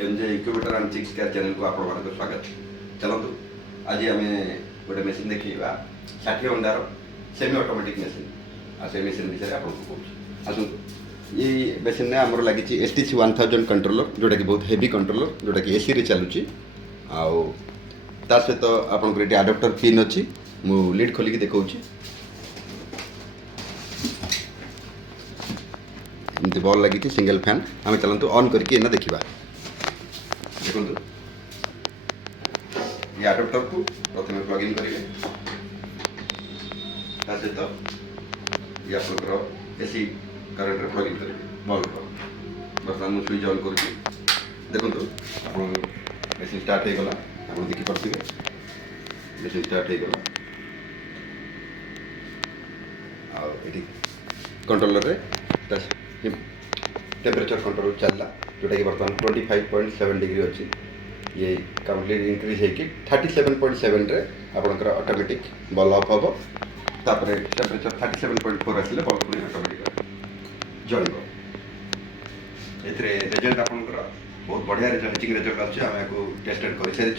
MJ incubator and chicks care channel को आपण मानक स्वागत। चलतु आज आम गोटे मेसीन देखा 60 अंडार सेमी ऑटोमेटिक मेसीन आ से मेसीन विषय आपको कहूँ। आसतु ये मेसीन में आमर लगी STC 1000 कंट्रोलर जोटा कि बहुत हेवी कंट्रोलर जोटा कि एसी रे चलुची आउ ता सहित आपन ये आडाप्टर पिन अच्छी मु लीड खोलिक देखा एमती बॉल लगी सिंगल फैन आम चलतु ऑन करके एना देखा देखु ये आडाप्टर को प्रथम प्लग इन करेंगे सहित ये आपंकर एसी करेन्ट प्लग इन करेंगे बल्ब बर्तमान मुझे स्विच ऑन कर देखो आप मेसीन स्टार्ट हो गला आप देखिपे मेसीन स्टार्ट हो गला आठी कंट्रोलर टेम्परेचर कंट्रोल चलला जोटा कि बर्तमान 25.7 डिग्री अच्छी ये कंप्लीट इंक्रीज होगी 37.7 रे आपंकर ऑटोमेटिक बल्ब ऑफ हम तापर टेम्परेचर 37.4 आसिले बल्ब पुणी ऑटोमेटिक जल ए रिजल्ट आपंकर बहुत बढ़िया हिचिंग रिजल्ट आम टेस्टेड कर सारी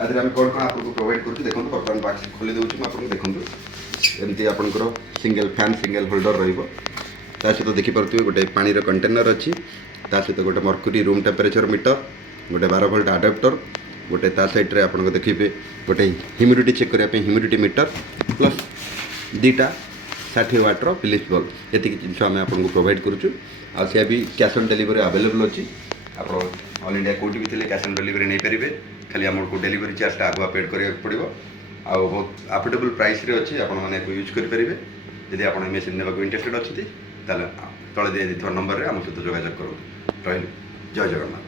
आदि आम कौन कौन आपको प्रोवाइड कर देखो बर्तमान बक्स खोली दूसरी मुझे देखूँ एमती आपंकर सिंगल फैन सिंगल होल्डर रहित देखिपे गोटे पानी कंटेनर अच्छी सहित गोटे मर्क्यूरी रूम टेम्परेचर मीटर गोटे 12 वोल्ट आडाप्टर गोटे साइड आप देखिए गोटे ह्यूमिडिटी चेक करने ह्यूमिडिटी मीटर प्लस दीटा 60 वाटर फिलिप्स बल्ब ये जिन आम आपको प्रोवाइड करुँ आ सी भी कैश ऑन डिलीवरी अवेलेबल अच्छी आप ऑल इंडिया कौटी भी थे कैश ऑन डिलीवरी नहीं पारे खाली आमको डिलीवरी चार्जटा आगुआ पेड करा पड़ो आ बहुत अफोर्डेबल प्राइस रे अच्छी आपने यूज करेंगे जदि आप मेसीन ने इंटरेस्टेड अच्छी तले दिए नंबर में आम सहित जोगाजोग करूँ रही जय जगन्नाथ।